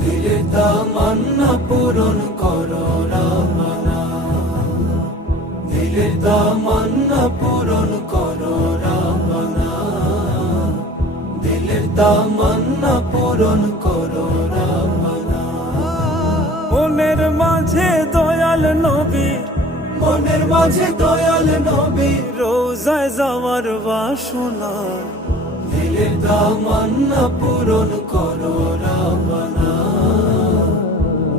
দিলের তামান্না পূরণ করো রাব্বানা, দিলের তামান্না পূরণ করো রাব্বানা, দিলের তামান্না পূরণ করো রাব্বানা। মনের মাঝে দয়াল নবী, মনের মাঝে দয়াল নবী, রোজায় যাওয়ার বাসনা, দিলের তামান্না পূরণ করো রাব্বানা,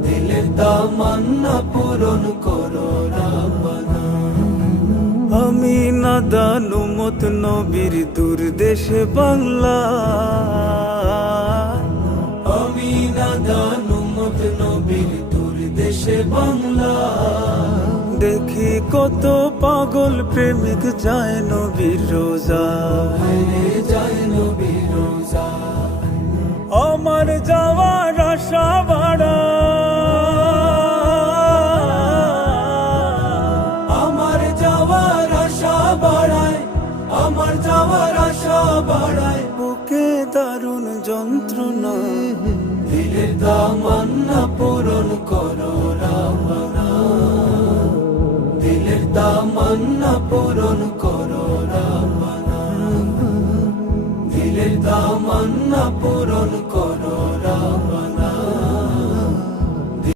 দিলের তামান্না পূরণ করো রাব্বানা। আমি নাদান উম্মত নবীর দূর দেশে বাংলা, আমি নাদান উম্মত নবীর দূর দেশে বাংলা, দেখি কত পাগল প্রেমিক যায় নবীর রোজা, হায়রে যায় নবীর রোজা। আমার যাওয়ার আশা বাড়া, আমার যাওয়ার আশা বাড়ায়, আমার যাওয়ার আশা বাড়ায়, বুকে দারুণ যন্ত্রণা, দিলের তামান্না পূরণ করো রাব্বানা, দিলের তামান্না পূরণ করো রাব্বানা, দিলের তামান্না পূরণ